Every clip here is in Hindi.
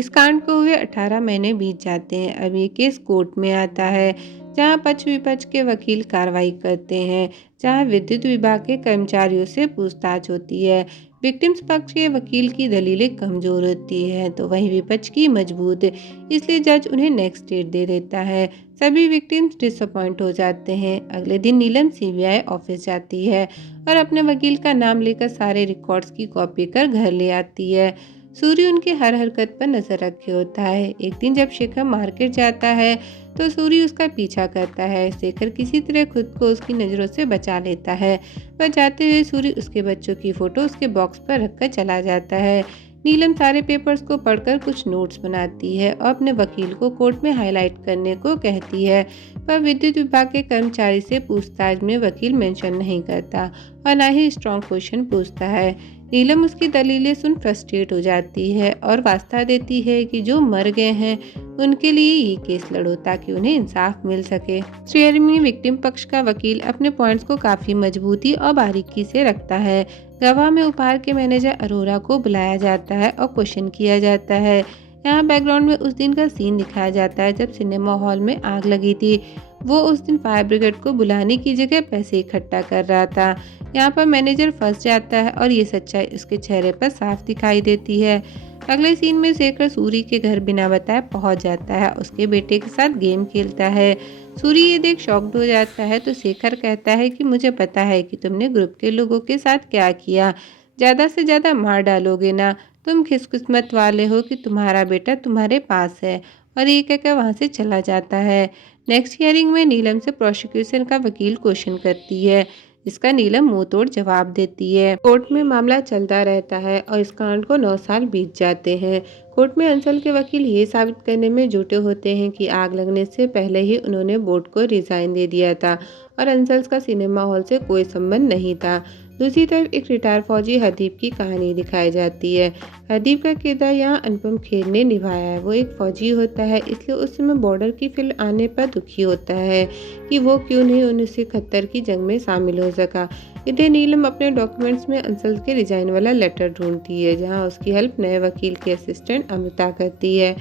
इस कांड को हुए 18 महीने बीत जाते हैं। अब ये केस कोर्ट में आता है, जहां पक्ष विपक्ष के वकील कार्रवाई करते हैं, जहां विद्युत विभाग के कर्मचारियों से पूछताछ होती है। विक्टिम्स पक्ष के वकील की दलीलें कमजोर होती है तो वहीं विपक्ष की मजबूत, इसलिए जज उन्हें नेक्स्ट डेट दे देता है। सभी विक्टिम्स डिसअपॉइंट हो जाते हैं। अगले दिन नीलम सीबीआई ऑफिस जाती है और अपने वकील का नाम लेकर सारे रिकॉर्ड्स की कॉपी कर घर ले आती है। सूर्य उनकी हर हरकत पर नजर रखे होता है। एक दिन जब शेखर मार्केट जाता है तो सूर्य उसका पीछा करता है। शेखर किसी तरह खुद को उसकी नज़रों से बचा लेता है, पर जाते हुए सूर्य उसके बच्चों की फोटो उसके बॉक्स पर रखकर चला जाता है। नीलम सारे पेपर्स को पढ़कर कुछ नोट्स बनाती है और अपने वकील को कोर्ट में हाईलाइट करने को कहती है, पर विद्युत विभाग के कर्मचारी से पूछताछ में वकील मेंशन नहीं करता और न ही स्ट्रॉन्ग क्वेश्चन पूछता है। नीलम उसकी दलीलें सुन फ्रस्ट्रेट हो जाती है और वास्ता देती है कि जो मर गए हैं उनके लिए ये केस लड़ो ताकि उन्हें इंसाफ मिल सके। हियरिंग में विक्टिम पक्ष का वकील अपने पॉइंट्स को काफी मजबूती और बारीकी से रखता है। गवाह में उपहार के मैनेजर अरोरा को बुलाया जाता है और क्वेश्चन किया जाता है। यहाँ बैकग्राउंड में उस दिन का सीन दिखाया जाता है जब सिनेमा हॉल में आग लगी थी। वो उस दिन फायर ब्रिगेड को बुलाने की जगह पैसे इकट्ठा कर रहा था। यहाँ पर मैनेजर फंस जाता है और ये सच्चाई उसके चेहरे पर साफ दिखाई देती है। अगले सीन में शेखर सूरी के घर बिना बताए पहुंच जाता है, उसके बेटे के साथ गेम खेलता है। सूरी ये देख शॉक्ड हो जाता है तो शेखर कहता है कि मुझे पता है कि तुमने ग्रुप के लोगों के साथ क्या किया, ज़्यादा से ज़्यादा मार डालोगे ना, तुम खुशकिस्मत वाले हो कि तुम्हारा बेटा तुम्हारे पास है। और ये कहकर वहाँ से चला जाता है। नेक्स्ट हियरिंग में नीलम से प्रोसिक्यूशन का वकील क्वेश्चन करती है, जिसका नीलम मुंह तोड़ जवाब देती है। कोर्ट में मामला चलता रहता है और इस कांड को 9 साल बीत जाते हैं। कोर्ट में अंशल के वकील ये साबित करने में जुटे होते हैं कि आग लगने से पहले ही उन्होंने बोर्ड को रिजाइन दे दिया था और अंशल का सिनेमा हॉल से कोई संबंध नहीं था। दूसरी तरफ एक रिटायर फौजी हरदीप की कहानी दिखाई जाती है। हरदीप का किरदार यहाँ अनुपम खेर ने निभाया है। वो एक फौजी होता है, इसलिए उस समय बॉर्डर की फिल्म आने पर दुखी होता है कि वो क्यों नहीं 1971 की जंग में शामिल हो सका। इधर नीलम अपने डॉक्यूमेंट्स में अंशल के रिजाइन वाला लेटर ढूंढती है, जहाँ उसकी हेल्प नए वकील की असिस्टेंट अमृता करती है।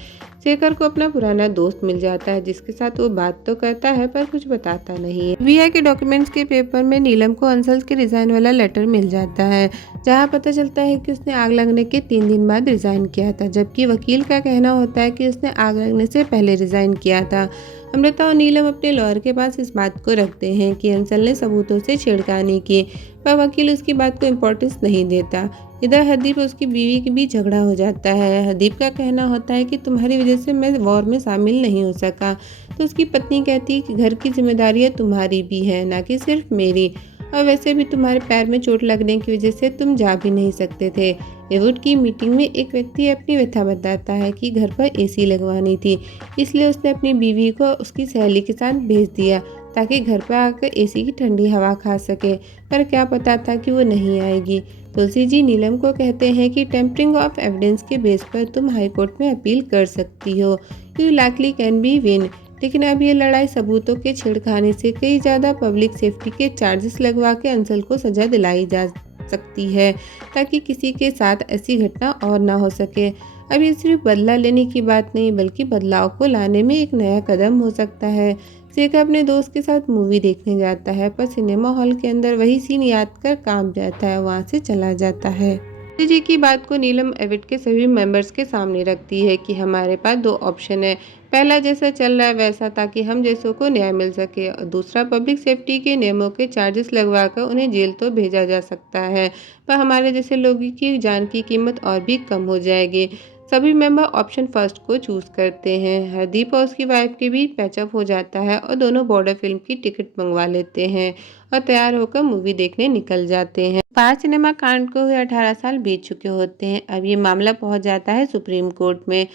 शेखर को अपना पुराना दोस्त मिल जाता है, जिसके साथ वो बात तो करता है पर कुछ बताता नहीं है। वीआई के डॉक्यूमेंट्स के पेपर में नीलम को अंशल के रिजाइन वाला लेटर मिल जाता है, जहाँ पता चलता है कि उसने आग लगने के 3 दिन बाद रिजाइन किया था, जबकि वकील का कहना होता है कि उसने आग लगने से पहले रिजाइन किया था। अमृता और नीलम अपने लॉयर के पास इस बात को रखते हैं कि अंशल ने सबूतों से छेड़खानी की, पर वकील उसकी बात को इम्पोर्टेंस नहीं देता। इधर हरदीप और उसकी बीवी के बीच झगड़ा हो जाता है। हरदीप का कहना होता है कि तुम्हारी वजह से मैं वॉर में शामिल नहीं हो सका, तो उसकी पत्नी कहती है कि घर की जिम्मेदारियां तुम्हारी भी है, ना कि सिर्फ मेरी, और वैसे भी तुम्हारे पैर में चोट लगने की वजह से तुम जा भी नहीं सकते थे। एवुड की मीटिंग में एक व्यक्ति अपनी व्यथा बताता है कि घर पर एसी लगवानी थी, इसलिए उसने अपनी बीवी को उसकी सहेली के साथ भेज दिया ताकि घर पर आकर एसी की ठंडी हवा खा सके, पर क्या पता था कि वो नहीं आएगी। तुलसी जी नीलम को कहते हैं कि टेम्परिंग ऑफ एविडेंस के बेस पर तुम हाई कोर्ट में अपील कर सकती हो, you likely can be win. लेकिन अब ये लड़ाई सबूतों के छेड़खानी से कई ज़्यादा पब्लिक सेफ्टी के चार्जेस लगवा के अंशल को सजा दिलाई जा सकती है, ताकि किसी के साथ ऐसी घटना और ना हो सके। अब ये सिर्फ बदला लेने की बात नहीं, बल्कि बदलाव को लाने में एक नया कदम हो सकता है। शेखर अपने दोस्त के साथ मूवी देखने जाता है, पर सिनेमा हॉल के अंदर वही सीन याद कर कांप जाता है, वहाँ से चला जाता है। जी की बात को नीलम एविड के सभी मेंबर्स के सामने रखती है कि हमारे पास 2 ऑप्शन है। पहला जैसा चल रहा है वैसा, ताकि हम जैसों को न्याय मिल सके, और दूसरा पब्लिक सेफ्टी के नियमों के चार्जेस लगवाकर उन्हें जेल तो भेजा जा सकता है, पर हमारे जैसे लोगों की जान की कीमत और भी कम हो जाएगी। सभी मेंबर ऑप्शन फर्स्ट को चूज करते हैं। हरदीप और उसकी वाइफ के बीच पैचअप हो जाता है और दोनों बॉर्डर फिल्म की टिकट मंगवा लेते हैं और तैयार होकर मूवी देखने निकल जाते हैं। फायर सिनेमा कांड को हुए 18 साल बीत चुके होते हैं। अब ये मामला पहुंच जाता है सुप्रीम कोर्ट में।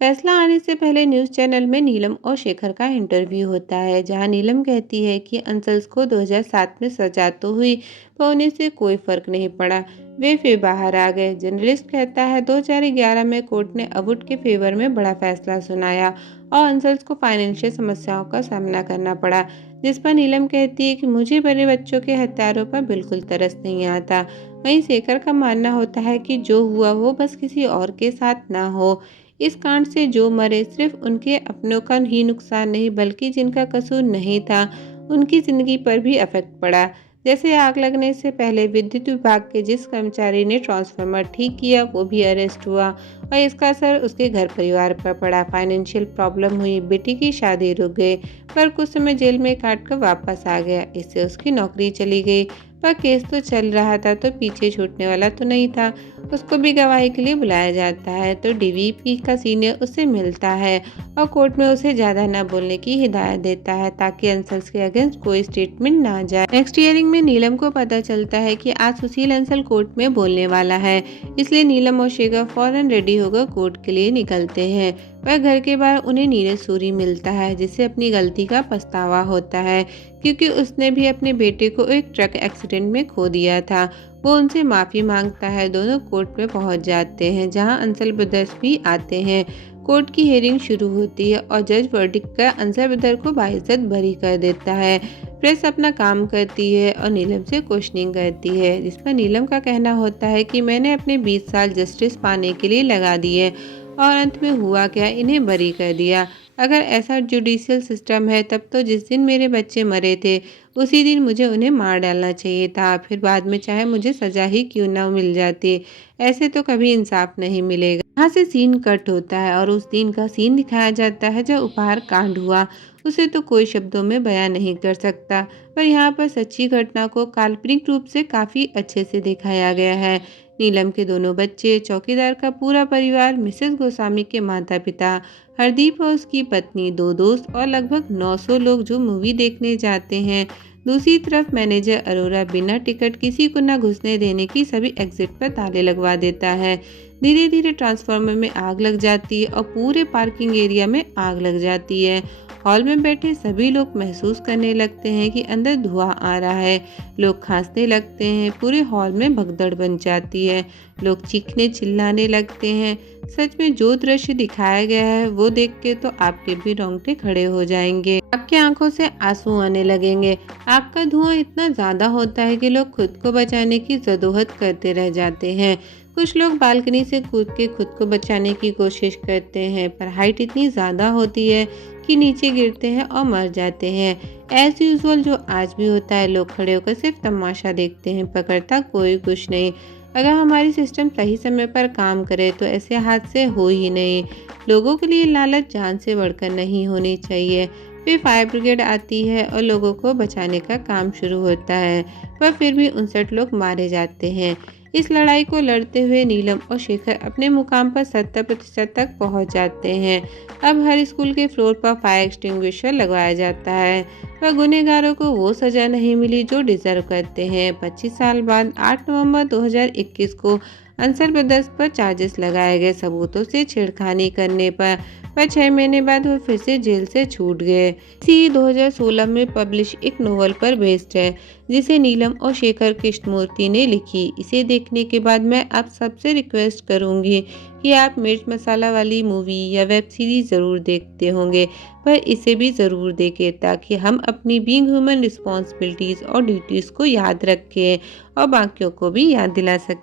फैसला आने से पहले न्यूज़ चैनल में नीलम और शेखर का इंटरव्यू होता है, जहां नीलम कहती है कि अंशल्स को 2007 में सजा तो हुई, पर उन्हें से कोई फर्क नहीं पड़ा, वे फिर बाहर आ गए। जर्नलिस्ट कहता है 2011 में कोर्ट ने अवुड के फेवर में बड़ा फैसला सुनाया और अंशल्स को फाइनेंशियल समस्याओं का सामना करना पड़ा, जिस पर नीलम कहती है कि मुझे बड़े बच्चों के हत्यारों पर बिल्कुल तरस नहीं आता। वहीं शेखर का मानना होता है कि जो हुआ वो बस किसी और के साथ ना हो, इस कांड से जो मरे सिर्फ उनके अपनों का ही नुकसान नहीं बल्कि जिनका कसूर नहीं था उनकी जिंदगी पर भी इफेक्ट पड़ा। जैसे आग लगने से पहले विद्युत विभाग के जिस कर्मचारी ने ट्रांसफार्मर ठीक किया वो भी अरेस्ट हुआ और इसका असर उसके घर परिवार पर पड़ा। फाइनेंशियल प्रॉब्लम हुई, बेटी की शादी रुक गई, पर कुछ समय जेल में काट कर वापस आ गया। इससे उसकी नौकरी चली गई, पर केस तो चल रहा था तो पीछे छूटने वाला तो नहीं था। उसको भी गवाही के लिए बुलाया जाता है तो डीवीपी का सीनियर उससे मिलता है और कोर्ट में उसे ज़्यादा ना बोलने की हिदायत देता है ताकि अंसल्स के अगेंस्ट कोई स्टेटमेंट ना जाए। नेक्स्ट हियरिंग में नीलम को पता चलता है कि आज सुशील अंसल कोर्ट में बोलने वाला है, इसलिए नीलम और शेखर फौरन रेडी होकर कोर्ट के लिए निकलते हैं। वह घर के बाहर उन्हें नीरज सूरी मिलता है जिससे अपनी गलती का पछतावा होता है क्योंकि उसने भी अपने बेटे को एक ट्रक एक्सीडेंट में खो दिया था। वो उनसे माफ़ी मांगता है। दोनों कोर्ट में पहुंच जाते हैं जहां अंसल ब्रदर्स भी आते हैं। कोर्ट की हियरिंग शुरू होती है और जज वर्डिक्ट कर अंसल ब्रदर को बाइज्जत बरी कर देता है। प्रेस अपना काम करती है और नीलम से क्वेश्चनिंग करती है जिस पर नीलम का कहना होता है कि मैंने अपने 20 साल जस्टिस पाने के लिए लगा दिए और अंत में हुआ क्या, इन्हें बरी कर दिया। अगर ऐसा जुडिशियल सिस्टम है तब तो जिस दिन मेरे बच्चे मरे थे उसी दिन मुझे उन्हें मार डालना चाहिए था, फिर बाद में चाहे मुझे सजा ही क्यों ना मिल जाती। ऐसे तो कभी इंसाफ नहीं मिलेगा। यहाँ से सीन कट होता है और उस दिन का सीन दिखाया जाता है जब उपहार कांड हुआ। उसे तो कोई शब्दों में बयान नहीं कर सकता, पर यहाँ पर सच्ची घटना को काल्पनिक रूप से काफ़ी अच्छे से दिखाया गया है। नीलम के दोनों बच्चे, चौकीदार का पूरा परिवार, मिसेस गोस्वामी के माता पिता, हरदीप और उसकी पत्नी, 2 दोस्त और लगभग 900 लोग जो मूवी देखने जाते हैं। दूसरी तरफ मैनेजर अरोरा बिना टिकट किसी को न घुसने देने की सभी एग्जिट पर ताले लगवा देता है। धीरे धीरे ट्रांसफार्मर में आग लग जाती है और पूरे पार्किंग एरिया में आग लग जाती है। हॉल में बैठे सभी लोग महसूस करने लगते हैं कि अंदर धुआं आ रहा है। लोग खांसने लगते हैं, पूरे हॉल में भगदड़ बन जाती है। लोग चीखने चिल्लाने लगते हैं। सच में जो दृश्य दिखाया गया है वो देख के तो आपके भी रोंगटे खड़े हो जाएंगे, आपकी आंखों से आंसू आने लगेंगे। आग का धुआं इतना ज्यादा होता है कि लोग खुद को बचाने की जदोहद करते रह जाते हैं। कुछ लोग बालकनी से कूद के खुद को बचाने की कोशिश करते हैं, पर हाइट इतनी ज़्यादा होती है कि नीचे गिरते हैं और मर जाते हैं। एज यूजुअल जो आज भी होता है, लोग खड़े होकर सिर्फ तमाशा देखते हैं, पकड़ता कोई कुछ नहीं। अगर हमारी सिस्टम सही समय पर काम करे तो ऐसे हादसे हो ही नहीं। लोगों के लिए लालच जान से बढ़कर नहीं होनी चाहिए। फिर फायर ब्रिगेड आती है और लोगों को बचाने का काम शुरू होता है, पर फिर भी 59 लोग मारे जाते हैं। इस लड़ाई को लड़ते हुए नीलम और शेखर अपने मुकाम पर 70% तक पहुंच जाते हैं। अब हर स्कूल के फ्लोर पर फायर एक्सटिंग्विशर लगवाया जाता है, पर गुनहगारों को वो सजा नहीं मिली जो डिजर्व करते हैं। 25 साल बाद 8 नवंबर 2021 को अंसर ब्रदर्स पर चार्जेस लगाए गए सबूतों से छेड़खानी करने पर 6 महीने बाद वो फिर से जेल से छूट गए। इसी 2016 में पब्लिश एक नोवेल पर बेस्ड है जिसे नीलम और शेखर कृष्णमूर्ति ने लिखी। इसे देखने के बाद मैं आप सबसे रिक्वेस्ट करूंगी कि आप मिर्च मसाला वाली मूवी या वेब सीरीज ज़रूर देखते होंगे, पर इसे भी ज़रूर देखें ताकि हम अपनी बीइंग ह्यूमन रिस्पॉन्सिबिलिटीज़ और ड्यूटीज़ को याद रखें और बाकियों को भी याद दिला सकें।